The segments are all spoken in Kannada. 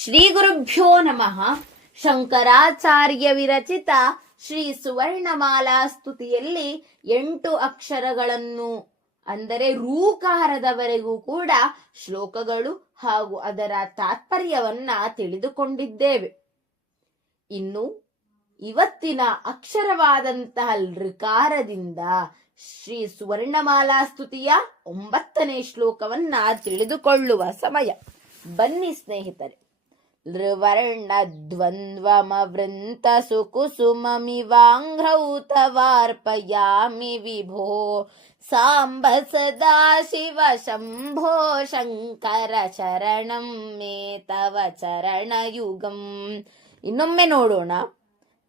ಶ್ರೀ ಗುರುಭ್ಯೋ ನಮಃ. ಶಂಕರಾಚಾರ್ಯ ವಿರಚಿತ ಶ್ರೀ ಸುವರ್ಣಮಾಲಾ ಸ್ತುತಿಯಲ್ಲಿ 8 ಅಕ್ಷರಗಳನ್ನು ಅಂದರೆ ರೂಕಾರದವರೆಗೂ ಕೂಡ ಶ್ಲೋಕಗಳು ಹಾಗೂ ಅದರ ತಾತ್ಪರ್ಯವನ್ನ ತಿಳಿದುಕೊಂಡಿದ್ದೇವೆ. ಇನ್ನು ಇವತ್ತಿನ ಅಕ್ಷರವಾದಂತಹ ಋಕಾರದಿಂದ ಶ್ರೀ ಸುವರ್ಣಮಾಲಾ ಸ್ತುತಿಯ 9ನೇ ಶ್ಲೋಕವನ್ನ ತಿಳಿದುಕೊಳ್ಳುವ ಸಮಯ. ಬನ್ನಿ ಸ್ನೇಹಿತರೆ. ಋವರ್ಣ ದ್ವಂದ್ವಮವೃಂತ ಸುಕುಸುಮಮಿವಾಂಘ್ರೌತವಾರ್ಪಯಾಮಿ ವಿಭೋ ಸಾಂಬ ಸದಾ ಶಿವ ಶಂಭೋ ಶಂಕರ ಶರಣಂ ಮೇ ತವ ಚರಣಯುಗಂ. ಇನ್ನೊಮ್ಮೆ ನೋಡೋಣ.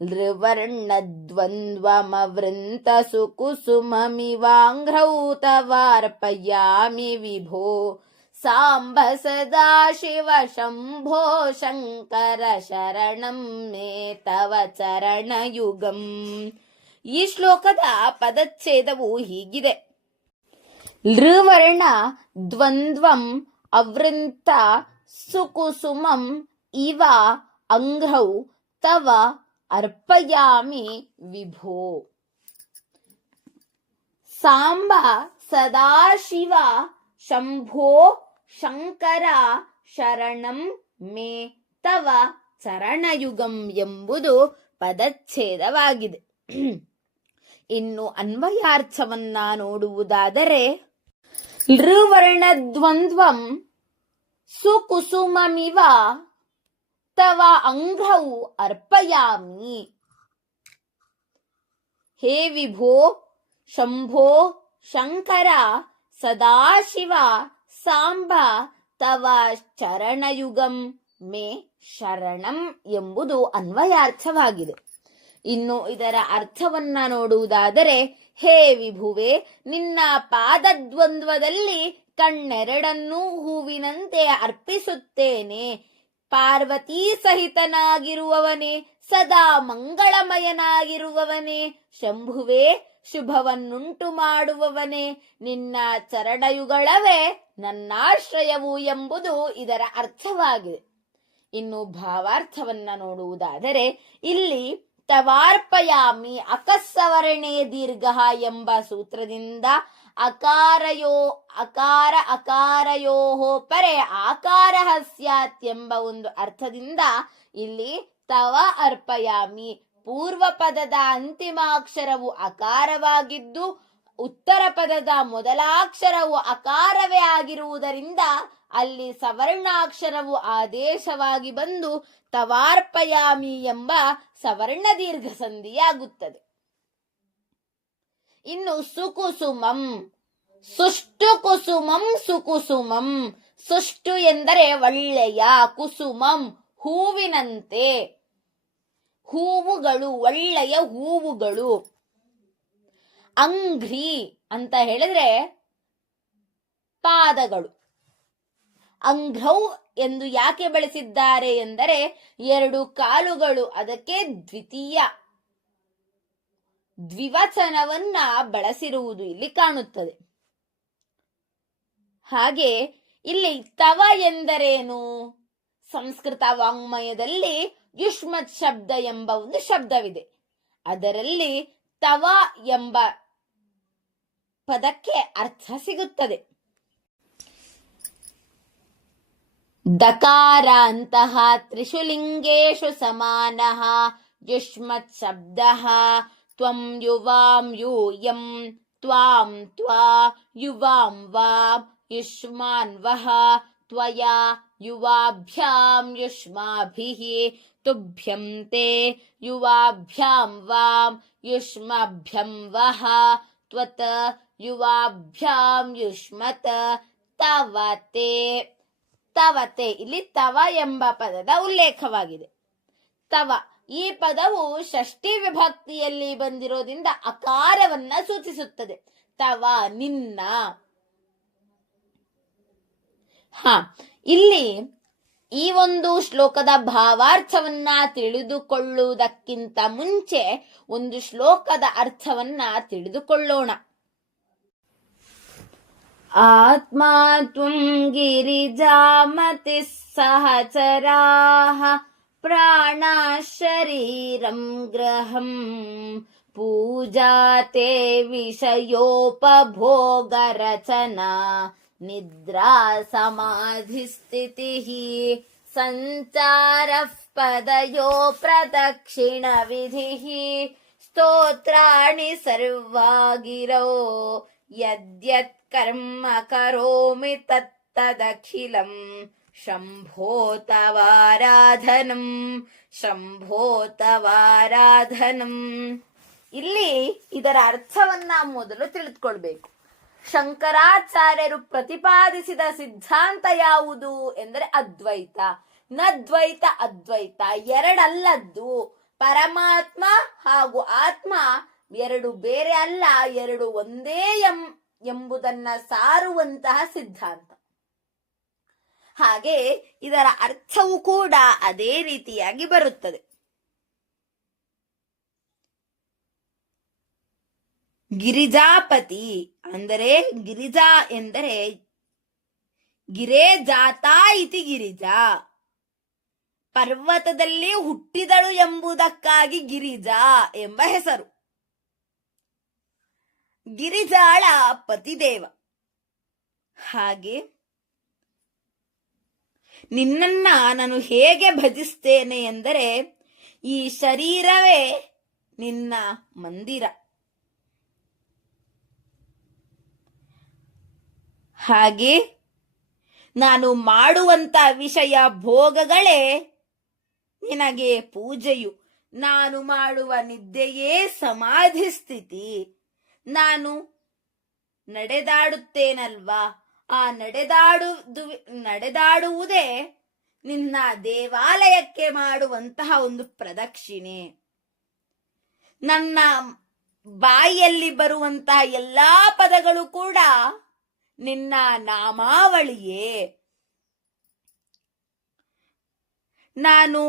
ಋವರ್ಣ ದ್ವಂದ್ವಮವೃಂತ ಸುಕುಸುಮಮಿವಾಂಘ್ರೌತವಾರ್ಪಯಾಮಿ ವಿಭೋ ಸಾಂಬ ಸದಾ ಶಿವ ಶಂಭೋ ಶಂಕರ ಶರಣಂ ಮೇ ತವ ಚರಣಯುಗಂ. ಈ ಶ್ಲೋಕದ ಪದಚ್ಛೇದವು ಹೀಗಿದೆ. ಋವರ್ಣ ದ್ವಂದ್ವಂ ಅವೃಂತ ಸುಕುಸುಮಂ ಇವ ಅಂಘ್ರೌ ತವ ಅರ್ಪಯಾಮಿ ವಿಭೋ. ಸಾಂಬ ಸದಾಶಿವ ಶಂಭೋ ಶಂಕರ ಶರಣಂ ಮೇ ತವ ಚರಣಯುಗಂ ಎಂಬುದು ಪದಚ್ಛೇದವಾಗಿದೆ. ಇನ್ನು ಅನ್ವಯಾರ್ಥವನ್ನ ನೋಡುವುದಾದರೆ, ಋವರ್ಣದ್ವಂದ್ವಂ ಸುಕುಸುಮಮಿವ ತವ ಅಂಘ್ರೌ ಅರ್ಪಯಾಮಿ. ಹೇ ವಿಭೋ ಶಂಭೋ ಶಂಕರ ಸದಾಶಿವ ಸಾಂಬ ತವ ಚರಣಯುಗಂ ಮೇ ಶರಣಂ ಎಂಬುದು ಅನ್ವಯಾರ್ಥವಾಗಿದೆ. ಇನ್ನು ಇದರ ಅರ್ಥವನ್ನ ನೋಡುವುದಾದರೆ, ಹೇ ವಿಭುವೆ, ನಿನ್ನ ಪಾದದ್ವಂದ್ವದಲ್ಲಿ ಕಣ್ಣೆರಡನ್ನೂ ಹೂವಿನಂತೆ ಅರ್ಪಿಸುತ್ತೇನೆ. ಪಾರ್ವತೀ ಸಹಿತನಾಗಿರುವವನೇ, ಸದಾ ಮಂಗಳಮಯನಾಗಿರುವವನೇ, ಶಂಭುವೆ, ಶುಭವನ್ನುಂಟು ಮಾಡುವವನೇ, ನಿನ್ನ ಚರಣಯುಗಳವೇ ನನ್ನಾಶ್ರಯವು ಎಂಬುದು ಇದರ ಅರ್ಥವಾಗಿದೆ. ಇನ್ನು ಭಾವಾರ್ಥವನ್ನ ನೋಡುವುದಾದರೆ, ಇಲ್ಲಿ ತವಾರ್ಪಯಾಮಿ ಅಕಸ್ಸವರ್ಣೇ ದೀರ್ಘ ಎಂಬ ಸೂತ್ರದಿಂದ ಅಕಾರ ಅಕಾರಯೋಹೋ ಪರೆ ಆಕಾರ ಸ್ಯಾತ್ ಎಂಬ ಒಂದು ಅರ್ಥದಿಂದ ಇಲ್ಲಿ ತವ ಅರ್ಪಯಾಮಿ ಪೂರ್ವ ಪದದ ಅಂತಿಮಾಕ್ಷರವು ಅಕಾರವಾಗಿದ್ದು ಉತ್ತರ ಪದದ ಮೊದಲಾಕ್ಷರವು ಅಕಾರವೇ ಆಗಿರುವುದರಿಂದ ಅಲ್ಲಿ ಸವರ್ಣಾಕ್ಷರವು ಆದೇಶವಾಗಿ ಬಂದು ತವಾರ್ಪಯಾಮಿ ಎಂಬ ಸವರ್ಣ ದೀರ್ಘ ಸಂಧಿಯಾಗುತ್ತದೆ. ಇನ್ನು ಸುಕುಸುಮಂ, ಸುಷ್ಟು ಕುಸುಮಂ ಸುಕುಸುಮಂ. ಸುಷ್ಟು ಎಂದರೆ ಒಳ್ಳೆಯ, ಕುಸುಮಂ ಹೂವಿನಂತೆ, ಹೂವುಗಳು, ಒಳ್ಳೆಯ ಹೂವುಗಳು. ಅಂಘ್ರಿ ಅಂತ ಹೇಳಿದ್ರೆ ಪಾದಗಳು. ಅಂಘ್ರೌ ಎಂದು ಯಾಕೆ ಬಳಸಿದ್ದಾರೆ ಎಂದರೆ 2 ಕಾಲುಗಳು, ಅದಕ್ಕೆ ದ್ವಿವಚನವನ್ನ ಬಳಸಿರುವುದು ಇಲ್ಲಿ ಕಾಣುತ್ತದೆ. ಹಾಗೆ ಇಲ್ಲಿ ತವ ಎಂದರೇನು? ಸಂಸ್ಕೃತ ವಾಂಗ್ಮಯದಲ್ಲಿ ಯುಷ್ಮತ್ ಶಬ್ದ ಎಂಬ ಒಂದು ಶಬ್ದವಿದೆ. ಅದರಲ್ಲಿ ತವ ಎಂಬ ಪದಕ್ಕೆ ಅರ್ಥ ಸಿಗುತ್ತದೆ. ದಕಾರ ಅಂತಹ ತ್ರಿಷು ಲಿಂಗೇಶು ಸಮಾನಃ ಯುಷ್ಮತ್ ಶಬ್ದಃ ತ್ವಂ ಯುವಾಂ ಯೂಯಂ ತ್ವಾಂ ತ್ವಾ ಯುವಾಂ ವಾಂ ಯುಷ್ಮಾನ್ ವಹ ತ್ವಯಾ ಯುವಾಭ್ಯಾಂ ಯುಷ್ಮಾಭಿಃ ತುಭ್ಯಂ ತೇ ಯುವಾಭ್ಯಾಂ ವಾಂ ಯುಷ್ಮಭ್ಯಂ ವಹ ತ್ವತ್ ಯುವಾಭ್ಯಾಂ ಯುಷ್ಮತ ತವತೆ. ತವತೆ ಇಲ್ಲಿ ತವ ಎಂಬ ಪದದ ಉಲ್ಲೇಖವಾಗಿದೆ. ತವ ಈ ಪದವು ಷಷ್ಠಿ ವಿಭಕ್ತಿಯಲ್ಲಿ ಬಂದಿರೋದ್ರಿಂದ ಅಕಾರವನ್ನ ಸೂಚಿಸುತ್ತದೆ. ತವ ನಿನ್ನ. ಇಲ್ಲಿ ಈ ಒಂದು ಶ್ಲೋಕದ ಭಾವಾರ್ಥವನ್ನ ತಿಳಿದುಕೊಳ್ಳುವುದಕ್ಕಿಂತ ಮುಂಚೆ ಒಂದು ಶ್ಲೋಕದ ಅರ್ಥವನ್ನ ತಿಳಿದುಕೊಳ್ಳೋಣ. ಆತ್ಮಾ ತ್ವಂ ಗಿರಿಜಾಮತಿಃ ಸಹಚರಾಃ ಪ್ರಾಣಾಃ ಶರೀರಂ ಗೃಹಂ ಪೂಜಾ ತೇ ವಿಷಯೋಪಭೋಗರಚನಾ ನಿದ್ರಾ ಸಮಾಧಿಸ್ಥಿತಿಃ ಸಂಚಾರಃ ಪದಯೋ ಪ್ರದಕ್ಷಿಣ ವಿಧಿಃ ಸ್ತೋತ್ರಾಣಿ ಸರ್ವಾ ಗಿರೌ ಯದ್ಯತ್ ಕರ್ಮ ಕರೋಮಿ ತತ್ತದಖಿಲಂ ಶಂಭೋ ತವಾರಾಧನಂ ಶಂಭೋ ತವಾರಾಧನಂ. ಇಲ್ಲಿ ಇದರ ಅರ್ಥವನ್ನ ಮೊದಲು ತಿಳಿದುಕೊಳ್ಬೇಕು. ಶಂಕರಾಚಾರ್ಯರು ಪ್ರತಿಪಾದಿಸಿದ ಸಿದ್ಧಾಂತ ಯಾವುದು ಎಂದರೆ ಅದ್ವೈತ. ನದ್ವೈತ ಅದ್ವೈತ ಎರಡಲ್ಲದ್ದು. ಪರಮಾತ್ಮ ಹಾಗೂ ಆತ್ಮ ಎರಡು ಬೇರೆ ಅಲ್ಲ, ಎರಡು ಒಂದೇ ಎಂಬುದನ್ನ ಸಾರುವಂತಹ ಸಿದ್ಧಾಂತ. ಹಾಗೆ ಇದರ ಅರ್ಥವೂ ಕೂಡ ಅದೇ ರೀತಿಯಾಗಿ ಬರುತ್ತದೆ. ಗಿರಿಜಾಪತಿ ಅಂದರೆ ಗಿರಿಜಾ ಎಂದರೆ ಗಿರೇ ಜಾತಾ ಇತಿ ಗಿರಿಜಾ, ಪರ್ವತದಲ್ಲಿ ಹುಟ್ಟಿದಳು ಎಂಬುದಕ್ಕಾಗಿ ಗಿರಿಜಾ ಎಂಬ ಹೆಸರು. ಗಿರಿಜಾಳ ಪತಿದೇವ. ಹಾಗೆ ನಿನ್ನನ್ನ ನಾನು ಹೇಗೆ ಭಜಿಸ್ತೇನೆ ಎಂದರೆ ಈ ಶರೀರವೇ ನಿನ್ನ ಮಂದಿರ. ಹಾಗೆ ನಾನು ಮಾಡುವಂತ ವಿಷಯ ಭೋಗಗಳೇ ನಿನಗೆ ಪೂಜೆಯು. ನಾನು ಮಾಡುವ ನಿದ್ದೆಯೇ ಸಮಾಧಿ ಸ್ಥಿತಿ. ನಾನು ನಡೆದಾಡುತ್ತೇನಲ್ವಾ, ಆ ನಡೆದಾಡುವುದೇ ನಿನ್ನ ದೇವಾಲಯಕ್ಕೆ ಮಾಡುವಂತಹ ಒಂದು ಪ್ರದಕ್ಷಿಣೆ. ನನ್ನ ಬಾಯಿಯಲ್ಲಿ ಬರುವಂತಹ ಎಲ್ಲಾ ಪದಗಳು ಕೂಡ ನಿನ್ನ ನಾಮಾವಳಿಯೇ. ನಾನು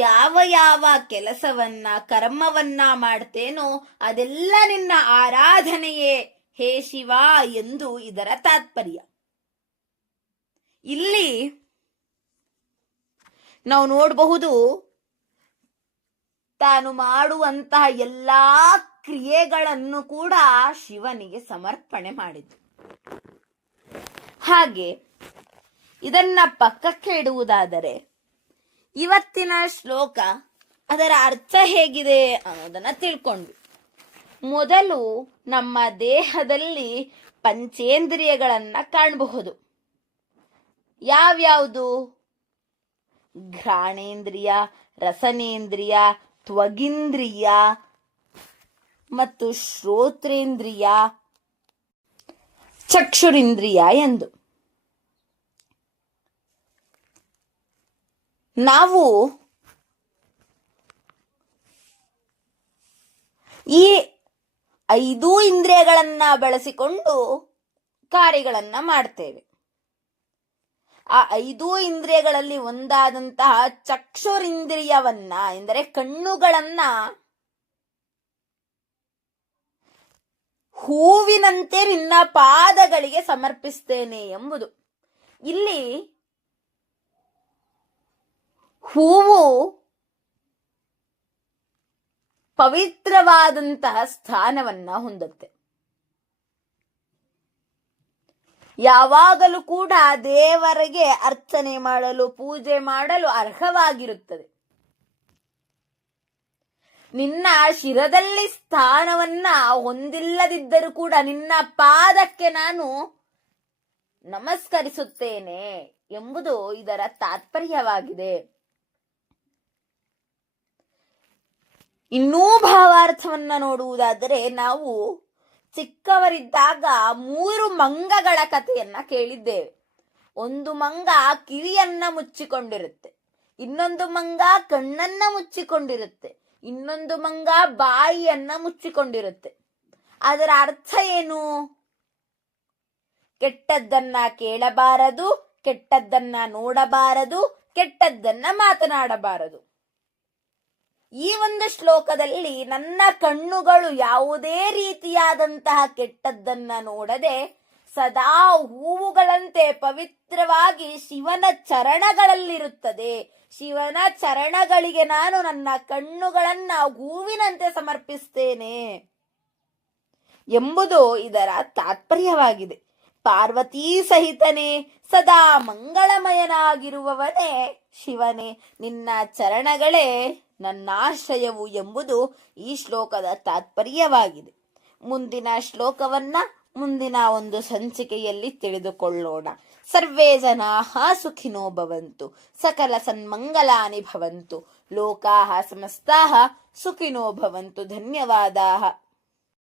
ಯಾವ ಯಾವ ಕೆಲಸವನ್ನ ಕರ್ಮವನ್ನ ಮಾಡ್ತೇನೋ ಅದೆಲ್ಲ ನಿನ್ನ ಆರಾಧನೆಯೇ ಹೇ ಶಿವ ಎಂದು ಇದರ ತಾತ್ಪರ್ಯ. ಇಲ್ಲಿ ನಾವು ನೋಡಬಹುದು, ತಾನು ಮಾಡುವಂತಹ ಎಲ್ಲಾ ಕ್ರಿಯೆಗಳನ್ನು ಕೂಡ ಶಿವನಿಗೆ ಸಮರ್ಪಣೆ ಮಾಡಿತು. ಹಾಗೆ ಇದನ್ನ ಪಕ್ಕಕ್ಕೆ ಇಡುವುದಾದರೆ ಇವತ್ತಿನ ಶ್ಲೋಕ ಅದರ ಅರ್ಥ ಹೇಗಿದೆ ಅನ್ನೋದನ್ನ ತಿಳ್ಕೊಂಡ್ವಿ. ಮೊದಲು ನಮ್ಮ ದೇಹದಲ್ಲಿ ಪಂಚೇಂದ್ರಿಯಗಳನ್ನ ಕಾಣಬಹುದು. ಯಾವ್ಯಾವುದು? ಘ್ರಾಣೇಂದ್ರಿಯ, ರಸನೇಂದ್ರಿಯ, ತ್ವಗಿಂದ್ರಿಯ ಮತ್ತು ಶ್ರೋತ್ರೇಂದ್ರಿಯ, ಚಕ್ಷುರಿಂದ್ರಿಯ ಎಂದು. ನಾವು ಈ 5 ಇಂದ್ರಿಯಗಳನ್ನ ಬಳಸಿಕೊಂಡು ಕಾರ್ಯಗಳನ್ನ ಮಾಡ್ತೇವೆ. ಆ 5 ಇಂದ್ರಿಯಗಳಲ್ಲಿ ಒಂದಾದಂತಹ ಚಕ್ಷುರಿಂದ್ರಿಯವನ್ನ ಎಂದರೆ ಕಣ್ಣುಗಳನ್ನ ಹೂವಿನಂತೆ ನಿನ್ನ ಪಾದಗಳಿಗೆ ಸಮರ್ಪಿಸ್ತೇನೆ ಎಂಬುದು. ಇಲ್ಲಿ ಹೂವು ಪವಿತ್ರವಾದಂತಹ ಸ್ಥಾನವನ್ನ ಹೊಂದುತ್ತೆ. ಯಾವಾಗಲೂ ಕೂಡ ದೇವರಿಗೆ ಅರ್ಚನೆ ಮಾಡಲು, ಪೂಜೆ ಮಾಡಲು ಅರ್ಹವಾಗಿರುತ್ತದೆ. ನಿನ್ನ ಶಿರದಲ್ಲಿ ಸ್ಥಾನವನ್ನ ಹೊಂದಿಲ್ಲದಿದ್ದರೂ ಕೂಡ ನಿನ್ನ ಪಾದಕ್ಕೆ ನಾನು ನಮಸ್ಕರಿಸುತ್ತೇನೆ ಎಂಬುದು ಇದರ ತಾತ್ಪರ್ಯವಾಗಿದೆ. ಇನ್ನೂ ಭಾವಾರ್ಥವನ್ನ ನೋಡುವುದಾದರೆ, ನಾವು ಚಿಕ್ಕವರಿದ್ದಾಗ 3 ಮಂಗಗಳ ಕಥೆಯನ್ನ ಕೇಳಿದ್ದೇವೆ. ಒಂದು ಮಂಗ ಕಿವಿಯನ್ನ ಮುಚ್ಚಿಕೊಂಡಿರುತ್ತೆ, ಇನ್ನೊಂದು ಮಂಗ ಕಣ್ಣನ್ನ ಮುಚ್ಚಿಕೊಂಡಿರುತ್ತೆ, ಇನ್ನೊಂದು ಮಂಗ ಬಾಯಿಯನ್ನ ಮುಚ್ಚಿಕೊಂಡಿರುತ್ತೆ. ಅದರ ಅರ್ಥ ಏನು? ಕೆಟ್ಟದ್ದನ್ನ ಕೇಳಬಾರದು, ಕೆಟ್ಟದ್ದನ್ನ ನೋಡಬಾರದು, ಕೆಟ್ಟದ್ದನ್ನ ಮಾತನಾಡಬಾರದು. ಈ ಒಂದು ಶ್ಲೋಕದಲ್ಲಿ ನನ್ನ ಕಣ್ಣುಗಳು ಯಾವುದೇ ರೀತಿಯಾದಂತಹ ಕೆಟ್ಟದ್ದನ್ನ ನೋಡದೆ ಸದಾ ಹೂವುಗಳಂತೆ ಪವಿತ್ರವಾಗಿ ಶಿವನ ಚರಣಗಳಲ್ಲಿರುತ್ತದೆ. ಶಿವನ ಚರಣಗಳಿಗೆ ನಾನು ನನ್ನ ಕಣ್ಣುಗಳನ್ನ ಹೂವಿನಂತೆ ಸಮರ್ಪಿಸ್ತೇನೆ ಎಂಬುದು ಇದರ ತಾತ್ಪರ್ಯವಾಗಿದೆ. ಪಾರ್ವತೀ ಸಹಿತನೇ ಸದಾ ಮಂಗಳಮಯನಾಗಿರುವವನೇ ಶಿವನೇ, ನಿನ್ನ ಚರಣಗಳೇ ನನ್ನಾಶ್ರಯವು ಎಂಬುದು ಈ ಶ್ಲೋಕದ ತಾತ್ಪರ್ಯವಾಗಿದೆ. ಮುಂದಿನ ಶ್ಲೋಕವನ್ನ ಮುಂದಿನ ಒಂದು ಸಂಚಿಕೆಯಲ್ಲಿ ತಿಳಿದುಕೊಳ್ಳೋಣ. ಸರ್ವೇ ಜನಾಃ ಸುಖಿನೋ ಭವಂತು, ಸಕಲ ಸನ್ಮಂಗಲಾನಿ ಭವಂತು, ಲೋಕಾಃ ಸಮಸ್ತಾಃ ಸುಖಿನೋ ಭವಂತು. ಧನ್ಯವಾದಾಃ.